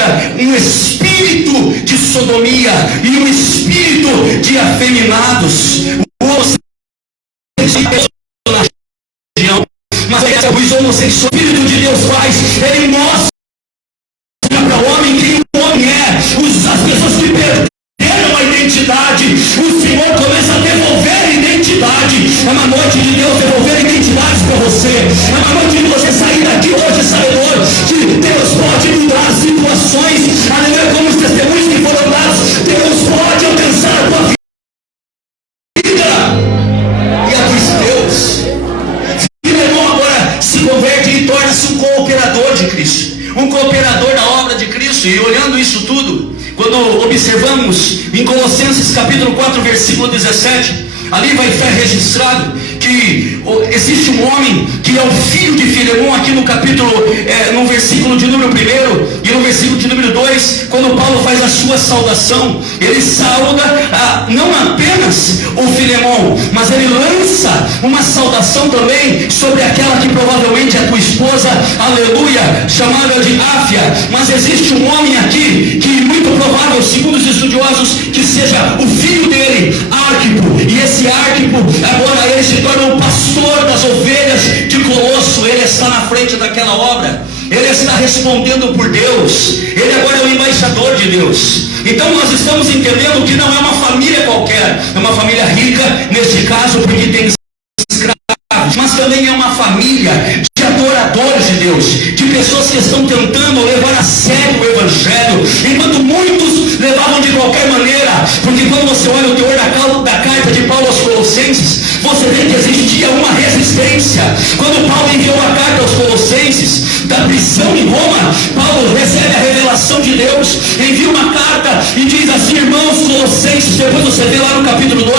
havia um espírito de sodomia e um espírito de afeminados. Mas os homossexuais, o Espírito de Deus faz, ele mostra para o homem quem o homem é. As pessoas que perderam a identidade, o Senhor começa a devolver a identidade. É uma noite de Deus devolver identidades para você. É uma noite de você sair daqui hoje sabedor que Deus pode mudar situações. Aleluia, como os testemunhos que foram dados, Deus pode alcançar a tua vida e a dos teus. Filemão agora se converte e torna-se um cooperador de Cristo, um cooperador da obra de Cristo. E olhando isso tudo, quando observamos em Colossenses capítulo 4, versículo 17, ali vai estar registrado que existe um homem que é o filho de Filemão, aqui no capítulo, no versículo de número 1 e no versículo de número 2, quando Paulo faz a sua saudação, ele sauda não apenas o Filemão, mas ele lança uma saudação também sobre aquela que provavelmente é tua esposa, aleluia, chamada de Áfia. Mas existe um homem aqui que muito provável, segundo os estudiosos, que seja o filho dele, Arquipo, e esse Arquipo agora ele se torna o pastor das ovelhas de Colosso. Ele está na frente daquela obra, ele está respondendo por Deus, ele agora é o embaixador de Deus. Então nós estamos entendendo que não é uma família qualquer, é uma família rica neste caso porque tem escravos, mas também é uma família de adoradores de Deus, de pessoas que estão tentando levar a sério o Evangelho, enquanto muitos levavam de qualquer maneira. Porque quando você olha o teor da carta de Paulo aos Colossenses, você vê que existia uma resistência. Quando Paulo enviou a carta aos Colossenses da prisão em Roma, Paulo recebe a revelação de Deus, envia uma carta e diz assim: irmãos Colossenses, depois você vê lá no capítulo 2,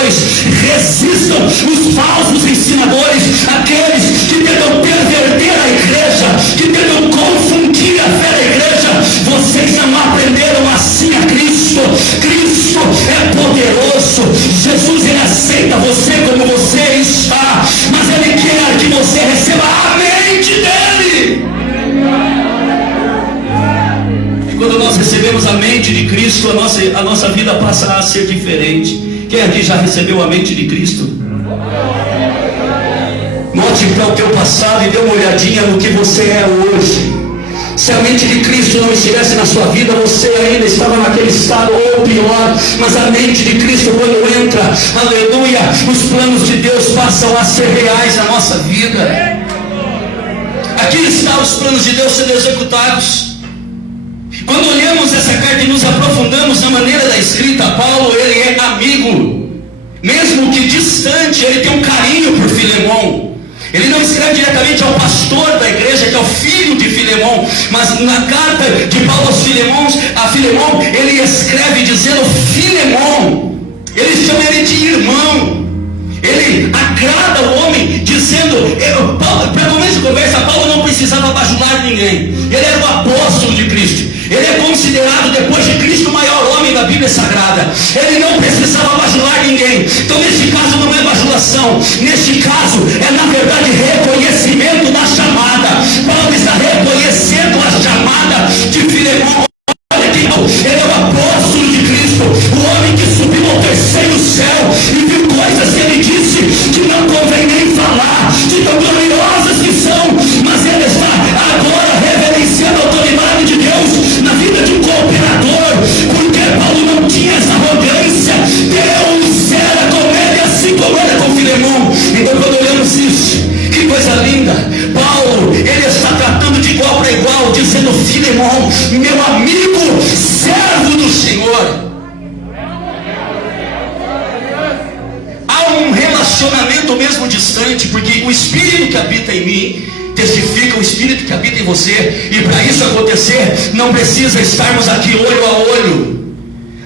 resistam os falsos ensinadores, aqueles que tentam perverter a igreja, que tentam confundir a fé da igreja. Vocês não aprenderam assim a Cristo. Cristo é poderoso. Jesus, ele aceita você como você está, mas ele quer que você receba a mente dele. E quando nós recebemos a mente de Cristo, a nossa vida passa a ser diferente. Quem aqui já recebeu a mente de Cristo? Note para o teu passado e dê uma olhadinha no que você é hoje. Se a mente de Cristo não estivesse na sua vida, você ainda estava naquele estado ou pior. Mas a mente de Cristo, quando entra, aleluia, os planos de Deus passam a ser reais na nossa vida. Aqui estão os planos de Deus sendo executados. Quando olhamos essa carta e nos aprofundamos na maneira da escrita, Paulo, ele é amigo, mesmo que distante, ele tem um carinho por Filemão. Ele não escreve diretamente ao pastor da igreja, que é o filho de Filemão, mas na carta de Paulo aos a Filemão, ele escreve dizendo Filemão. Ele chama ele de irmão. Ele agrada o homem, dizendo, para começo de conversa, Paulo não precisava bajular ninguém. Ele era o apóstolo de Cristo. Ele é considerado, depois de Cristo, o maior homem da Bíblia Sagrada. Ele não precisava bajular ninguém. Então, neste caso, não é bajulação. Neste caso, é, na verdade, reconhecimento da chamada. Paulo está reconhecendo a chamada de Filemão. Olha quem ele é o apóstolo de Cristo, o homem que subiu ao terceiro céu e viu coisas que ele disse que não convém nem falar, de tão gloriosas que são, mas ele está agora reverenciando a autoridade de Deus na vida de um cooperador, porque Paulo não tinha essa arrogância. Deus era com ele assim como era com Filemão. Então, quando olhamos isso, que coisa linda, Paulo, ele está tratando de igual para igual, dizendo Filemão, meu amigo, servo do Senhor. Há um relacionamento mesmo distante, porque o Espírito que habita em mim testifica o Espírito que habita em você. E para isso acontecer, não precisa estarmos aqui olho a olho,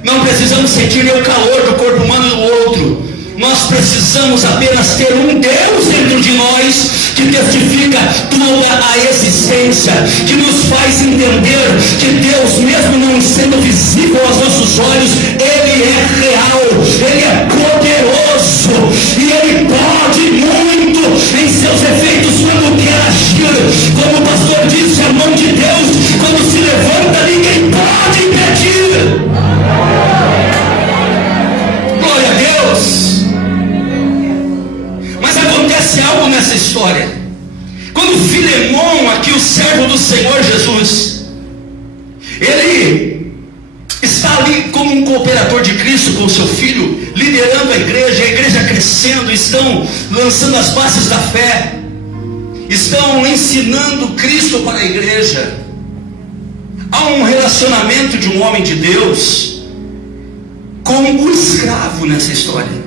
não precisamos sentir nem o calor do corpo humano do outro. Nós precisamos apenas ter um Deus dentro de nós que testifica toda a existência, que nos faz entender que Deus, mesmo não sendo visível aos nossos olhos, ele é real, ele é poderoso e ele pode muito em seus efeitos quando quer agir. Como o pastor disse, a mão de Deus, quando se levanta, ninguém pode o Filemão, aqui o servo do Senhor Jesus, ele está ali como um cooperador de Cristo com o seu filho, liderando a igreja crescendo, estão lançando as bases da fé, estão ensinando Cristo para a igreja. Há um relacionamento de um homem de Deus com o escravo nessa história.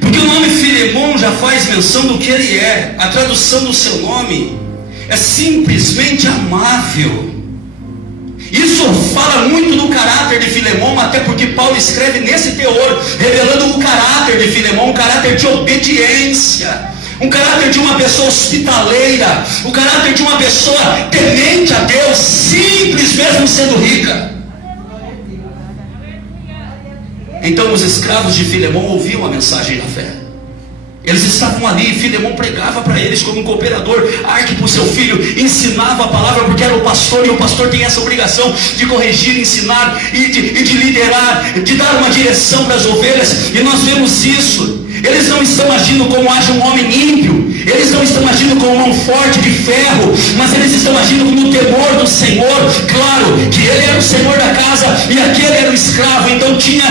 Porque o nome Filemão já faz menção do que ele é. A tradução do seu nome é simplesmente amável. Isso fala muito do caráter de Filemão, até porque Paulo escreve nesse teor, revelando o caráter de Filemão, um caráter de obediência, um caráter de uma pessoa hospitaleira, o caráter de uma pessoa temente a Deus, simples mesmo sendo rica. Então os escravos de Filemão ouviam a mensagem da fé. Eles estavam ali, e Filemão pregava para eles como um cooperador. Arquipo, seu filho, ensinava a palavra porque era o pastor, e o pastor tem essa obrigação de corrigir, ensinar e de liderar, de dar uma direção para as ovelhas. E nós vemos isso. Eles não estão agindo como age um homem ímpio, eles não estão agindo com mão forte de ferro, mas eles estão agindo com o temor do Senhor. Claro que ele era o Senhor da casa e aquele era o escravo, então tinha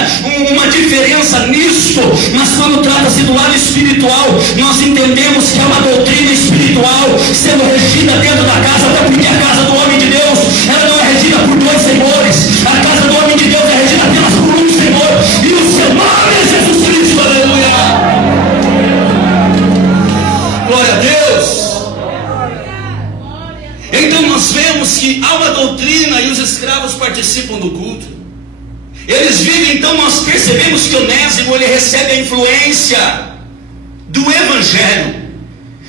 uma diferença nisto. Mas quando trata-se do lado espiritual, nós entendemos que é uma doutrina espiritual sendo regida dentro da casa, até porque a casa do homem de Deus, ela não é regida por dois senhores. A casa do homem de Deus é regida apenas por um Senhor, e o seu nome é Jesus Cristo. Aleluia! Glória a Deus. Então nós vemos que há uma doutrina e os escravos participam do culto. Eles vivem, então nós percebemos que Onésimo, ele recebe a influência do Evangelho.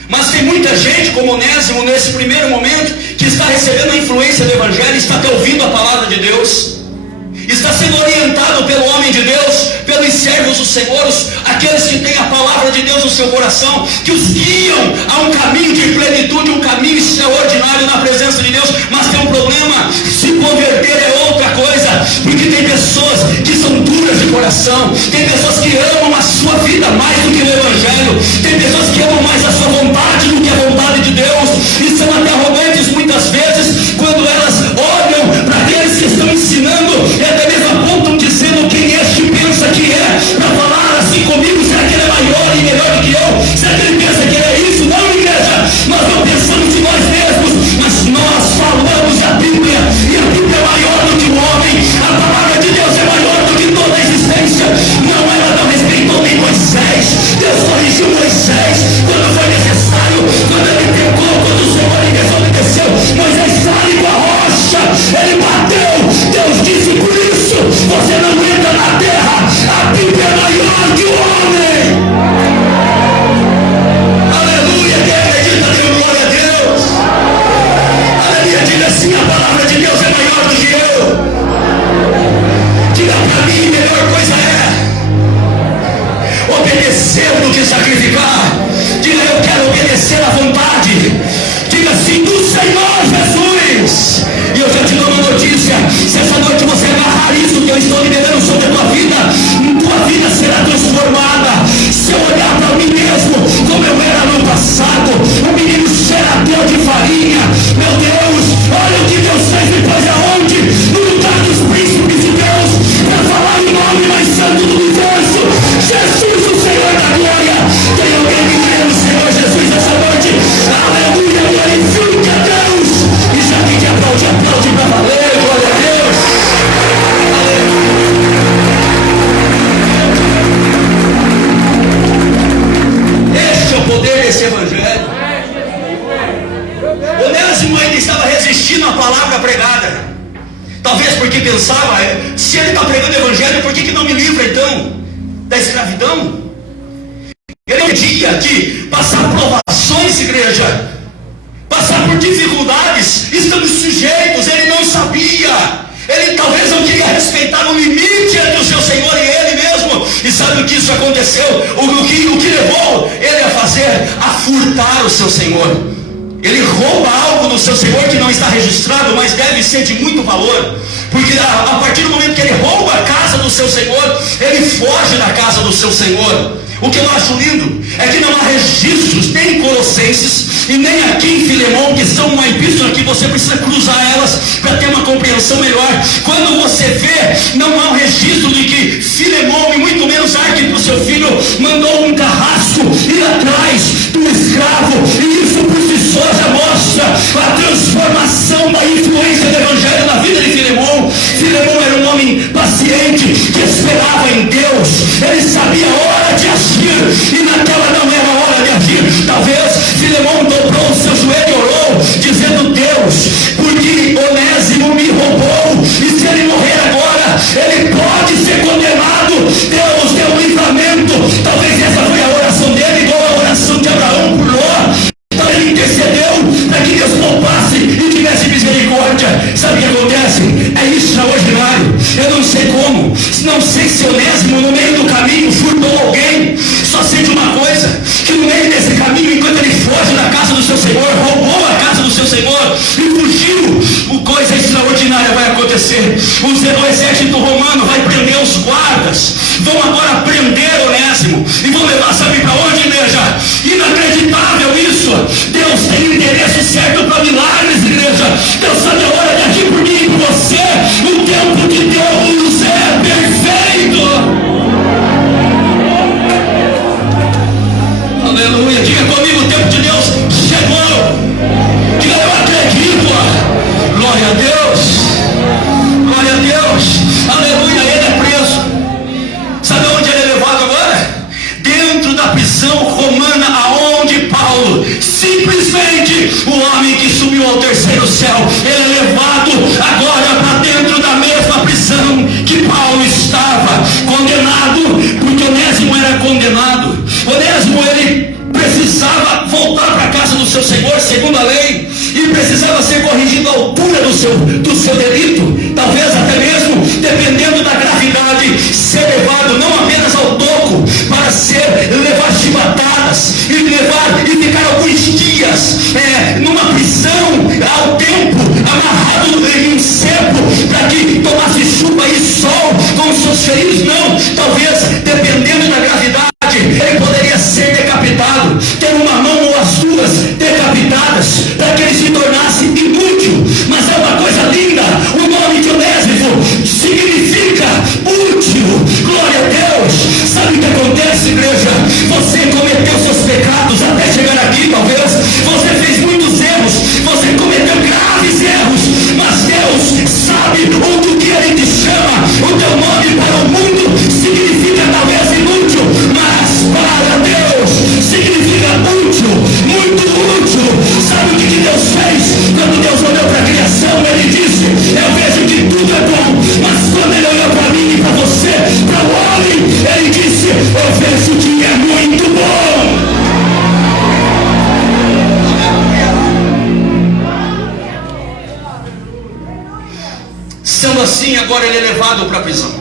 Mas tem muita gente como Onésimo nesse primeiro momento que está recebendo a influência do Evangelho, está até ouvindo a palavra de Deus, está sendo orientado pelo homem de Deus, pelos servos do Senhor, aqueles que têm a palavra de Deus no seu coração, que os guiam a um caminho de plenitude, um caminho extraordinário na presença de Deus. Mas tem um problema: se converter é outra coisa, porque tem pessoas que são duras de coração, tem pessoas que amam a sua vida mais do que o Evangelho, tem pessoas que amam mais a sua vontade do que a vontade de Deus, e são até arrogantes muitas vezes quando elas olham para aqueles que estão ensinando, e até mesmo apontam dizendo: quem este pensa que é para falar assim comigo? Será que ele é maior e melhor do que eu? Será que ele pensa que ele é isso? Não, igreja, nós não pensamos em nós mesmos, mas nós falamos a Bíblia, e a Bíblia é maior do que o homem, a palavra de Deus é maior do que toda a existência. Não, ela não respeitou nem Moisés. Deus corrigiu Moisés quando foi necessário, quando ele pecou, quando o Senhor lhe desobedeceu. Moisés saiu com a rocha, ele bateu. Deus disse: por isso você não entra na terra. A Bíblia é maior que o homem. Aleluia. Quem acredita, diga glória a Deus. Aleluia. Diga assim: a palavra de Deus é maior do que eu. Diga para mim: melhor coisa é obedecer do que sacrificar. Diga: eu quero obedecer à vontade. Diga assim: do Senhor Jesus. E eu já te dou uma notícia: se essa noite você agarrar isso que eu estou liberando sobre a tua vida será transformada. Se eu olhar para mim mesmo como eu era no passado, um menino cheirador de farinha, meu Deus, olha o que Deus fez depois aonde? No lugar dos príncipes de Deus, para falar o nome mais santo do universo, Jesus, o Senhor da glória. Tem alguém que crê no Senhor Jesus essa noite? Aleluia, glorifique a Deus. E já que te aplaude para valer. Glória a Deus. Este é o poder desse Evangelho. Onésimo ainda estava resistindo à palavra pregada, talvez porque pensava: se ele está pregando o Evangelho, por que não me livra então da escravidão? Ele entendia que passar provações, igreja, passar por dificuldades, estamos sujeitos. Ele não sabia, ele talvez não queria respeitar o limite entre o seu Senhor e ele mesmo. E sabe o que isso aconteceu? O que levou ele a fazer? A furtar o seu Senhor. Ele rouba algo do seu Senhor que não está registrado, mas deve ser de muito valor, porque a partir do momento que ele rouba a casa do seu Senhor, ele foge da casa do seu Senhor. O que eu acho lindo é que não há registros nem em Colossenses e nem aqui em Filemão, que são uma epístola que você precisa cruzar elas para ter uma compreensão melhor. Quando você vê, não há um registro de que Filemão, e muito menos Arquipo, seu filho, mandou um carrasco ir atrás do escravo, e isso por si só já mostra a transformação da influência do evangelho na vida de Filemão. Filemão era um homem paciente, que esperava em Deus, ele sabia a hora de agir, e naquela não era a hora de agir. Talvez Filemão dobrou o seu joelho e orou, dizendo: Deus, porque Onésimo me roubou, e se ele morrer agora, ele pode ser condenado. Deus deu um livramento. Talvez essa foi a oração dele, igual a oração de Abraão por Ló. Então ele intercedeu para que Deus poupasse e tivesse misericórdia. Sabe o que acontece? É extraordinário. Eu não sei como, não sei se Onésimo no meio do caminho furtou alguém. Só sei de uma coisa, que no meio desse caminho, enquanto ele foge da casa do seu Senhor, roubou a casa do seu Senhor e fugiu, coisa extraordinária vai acontecer. O exército romano vai prender os guardas, vão agora prender Onésimo e vão levar, sabe para onde, igreja? Inacreditável isso. Deus tem o endereço certo para milagres, igreja. Deus sabe a hora de agir por mim e por você. O tempo de Deus é perfeito. Aleluia. Diga comigo: o tempo de Deus chegou. Diga: eu acredito. Glória a Deus. Glória a Deus. Aleluia. Ele é preso. Sabe onde ele é levado agora? Dentro da prisão romana, aonde Paulo, simplesmente o homem que subiu ao terceiro céu, ele é levado agora para dentro da mesma prisão que Paulo estava condenado, porque Onésimo era condenado. Onésimo, ele precisava voltar para a casa do seu Senhor segundo a lei, e precisava ser corrigido à altura do seu delito, talvez até mesmo, dependendo da gravidade, ser levado não apenas ao toco, para levar chibatadas e ficar alguns dias numa prisão ao tempo, amarrado em um cepo, para que tomasse chuva e sol com os seus feridos. Não, talvez dependendo da gravidade, ele poderia ser decapitado, ter uma mão ou as duas decapitadas, para que ele se tornasse inútil. Mas é uma coisa linda, o nome de Onésimo significa útil. Glória a Deus. Sabe o que acontece, igreja? Você cometeu seus pecados até chegar aqui, talvez. Você fez muitos erros, você cometeu graves erros, mas Deus sabe o que ele te chama. O teu nome para o mundo significa talvez inútil, mas para Deus significa útil, muito útil. Sabe o que Deus fez? Quando Deus olhou para a criação, ele disse: eu vejo que tudo é bom. Mas quando ele olhou para mim e para você, para o homem, ele disse: eu vejo que é muito bom. Sendo assim, agora ele é levado para a prisão.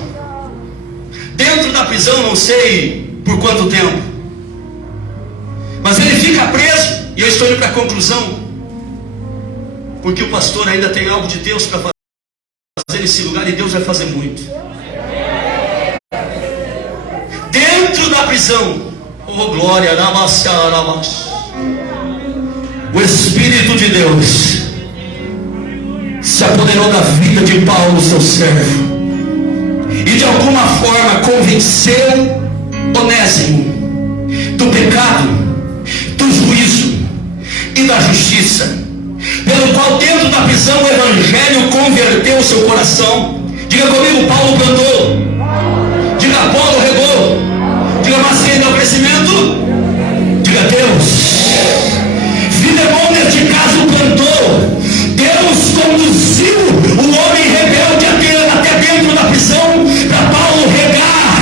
Dentro da prisão, não sei por quanto tempo, mas ele fica preso. E eu estou indo para a conclusão, porque o pastor ainda tem algo de Deus para fazer nesse lugar, e Deus vai fazer muito. Dentro da prisão, oh glória, o Espírito de Deus se apoderou da vida de Paulo, seu servo, e de alguma forma convenceu Onésimo do pecado, do juízo e da justiça, pelo qual dentro da prisão o evangelho converteu o seu coração. Diga comigo: Paulo plantou. Diga: Apolo regou. Diga: mas quem deu crescimento? Diga: Deus. Filemão neste caso plantou. Deus conduziu o homem rebelde até dentro da prisão para Paulo regar.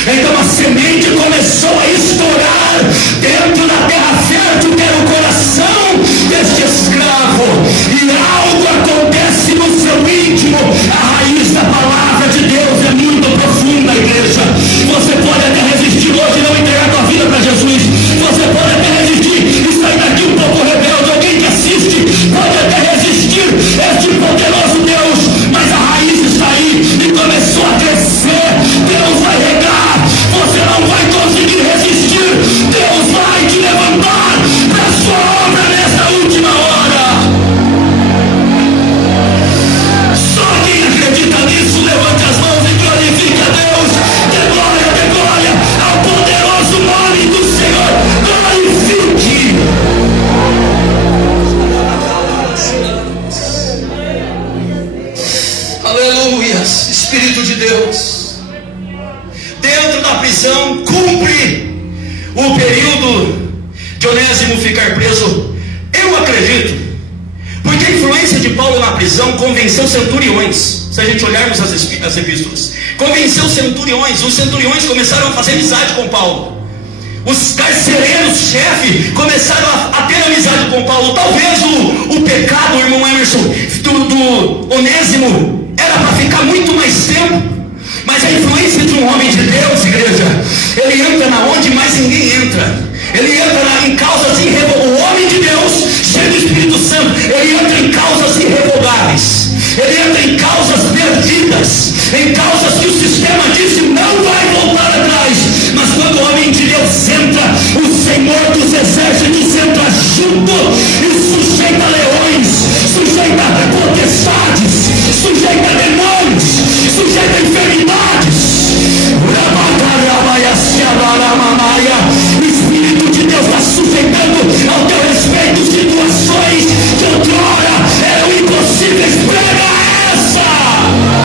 Então a semente começou a estourar dentro da terra fértil que era o coração deste escravo, e algo acontece no seu íntimo. A raiz da palavra de Deus é muito profunda, igreja. Você pode até resistir hoje e não entregar a tua vida para Jesus. Você pode até resistir e sair daqui um pouco rebelde. Alguém que assiste pode até resistir este poderoso Deus, mas a raiz está aí e começou a crescer. Deus vai regar. Você não vai conseguir resistir. ficar preso? Eu acredito, porque a influência de Paulo na prisão convenceu centuriões. Se a gente olharmos as epístolas, convenceu centuriões. Os centuriões começaram a fazer amizade com Paulo. Os carcereiros, chefe, começaram a ter amizade com Paulo. Talvez o pecado, irmão Emerson, do Onésimo era para ficar muito mais tempo. Mas a influência de um homem de Deus, igreja, ele entra na onde mais ninguém entra. Ele entra em causas irrevogáveis. O homem de Deus, cheio do Espírito Santo, ele entra em causas irrevogáveis. Ele entra em causas perdidas, em causas